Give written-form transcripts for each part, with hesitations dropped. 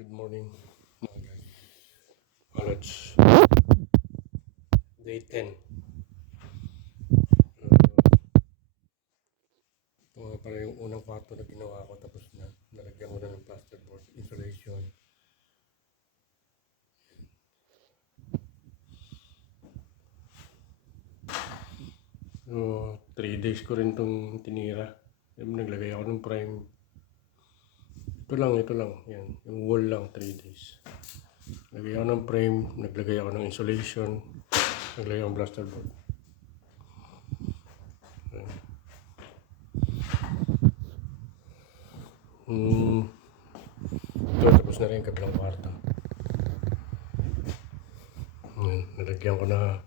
Good morning mga guys. Let's day 10. Ito nga pala yung unang kwarto na ginawa ko, tapos na nalagyan ko na ng plasterboard insulation. So 3 days ko rin itong tinira. Naglagay ako ng prime. Ito lang, yan, yung wall lang, 3 days. Naglagay ako ng frame, naglagay ako ng insulation, naglagay ako ng plasterboard. Ito, tapos na rin kabilang kwarto. Nalagyan ko na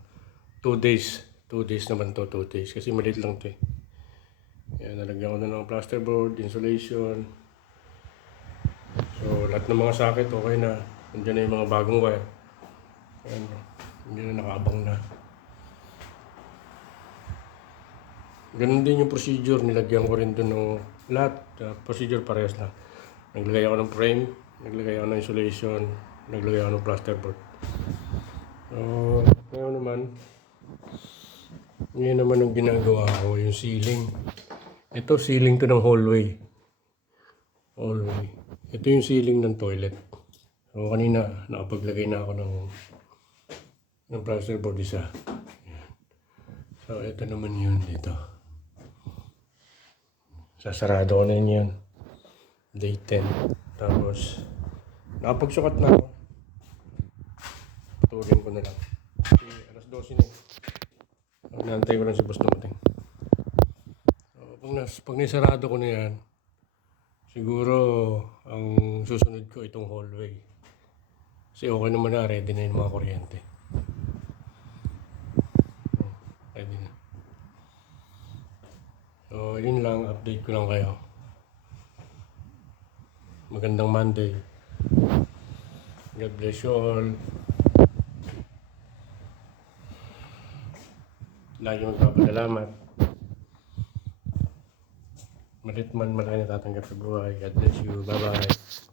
2 days. 2 days naman to, 2 days. Kasi maliit lang to eh. Yan, nalagyan ko na ng plasterboard, insulation. So, lahat ng mga socket okay na. Nandiyan na yung mga bagong wire. Ayan, hindi na nakaabang na. Ganun din yung procedure. Nilagyan ko rin dun ng lahat. Procedure parehas na. Naglagay ako ng frame, naglagay ako ng insulation, naglagay ako ng plasterboard. So, ngayon naman ang ginagawa ko, yung ceiling. Ito, ceiling to ng hallway. Ito yung ceiling ng toilet. So, kanina, nakapaglagay na ako ng plasterboard isa. So, ito naman yun dito. Sasarado ko na yun. Day 10. Tapos, nakapagsukat na ako. Patulin ko na lang. Kasi alas 12 na. Naantay ko lang si boss dumating. So, pag nisarado ko na yan, siguro ang susunod ko itong hallway. Kasi okay naman na, ready na yung mga kuryente. Ready na. So, yun lang, update ko lang kayo. Magandang Monday. God bless you all. Lagi magpapasalamat. Malit man malaki na tatanggap sa buhay. God bless you. Bye-bye.